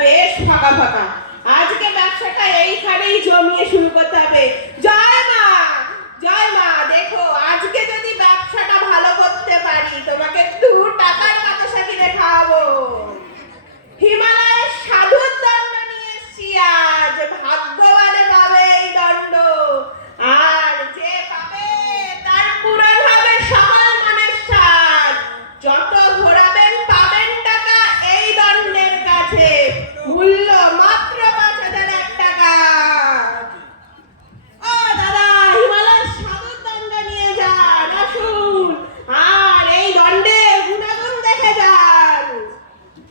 বেশ ফাঁকা ফাঁকা। আজকে ব্যবসাটা এইখানেই জমিয়ে শুরু করতে হবে। জয় মা, জয় মা। দেখো আজকে যদি ব্যবসাটা ভালো করতে পারি তোমাকে 2 টাকার বাতাসা কিনে খাওয়াবো। হিমালয়ের সাধুর দণ্ড নিয়ে এসছি আজ। ভাগ্যবানে পাবে এই দণ্ড, আর যে পাবে তার পূরণ হবে সকল মনের সাধ। যত ঘোরাবেন পাবেন টাকা এই দণ্ডের কাছে, মূল্য মাত্র 5,001 টাকা। ও দাদা, হিমালয়ের সাধুর দণ্ড নিয়ে যান, আসুন, আর এই দণ্ডের গুণাগুণ দেখে যান।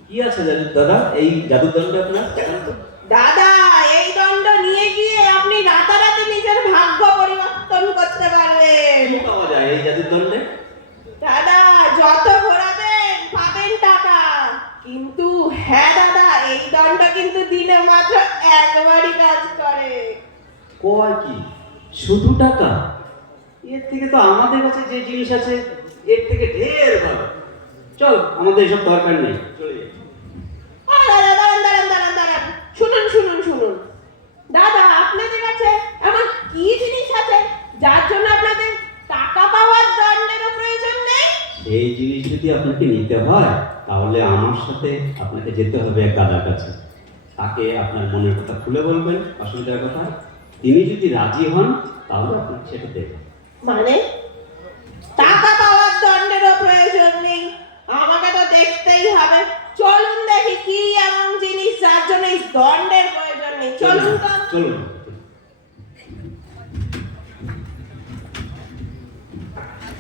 কি আছে দাদা এই জাদুর দণ্ড আপনার? দাদা, এই দণ্ড নিয়ে গিয়ে আপনি রাতারাতি নিজের ভাগ্য পরিবর্তন করতে পারবেন। কি পাওয়া যায় এই জাদুর দণ্ডে? দাদা, যত ঘোরাবেন পাবেন টাকা, কিন্তু হ্যাঁ দাদা, এই দণ্ড কিন্তু দিনে মাত্র একবারই কাজ করে। কয় কি শুধু টাকা? এর থেকে তো আমাদের কাছে যে জিনিস আছে এর থেকে ঢের ভালো। চল, আমাদের এসব দরকার নেই, চলে যাই। দাদা, দাঁড়ান দাঁড়ান দাঁড়ান দাঁড়ান, শুনুন শুনুন শুনুন। দাদা, আপনাদের কাছে এমন কি জিনিস আছে যার জন্য আপনাদের টাকা পাওয়ার দণ্ডেরও প্রয়োজন নেই? এই জিনিস যদি আপনাকে নিতে হয় তাহলে আমার সাথে আপনাকে যেতে হবে এক দাদার কাছে। তাকে আপনার মনের কথা খুলে বলবেন, অসুবিধার কথা। তিনি যদি রাজি হন তাহলে আপনাকে সেটা দেবেন। মানে টাকা পাওয়ার দণ্ডেরও প্রয়োজন নেই? আমাকে তো দেখতেই হবে। চলুন দেখি কি এমন জিনিস যার জন্য এই দণ্ডের প্রয়োজন নেই। চলুন তো। চলুন।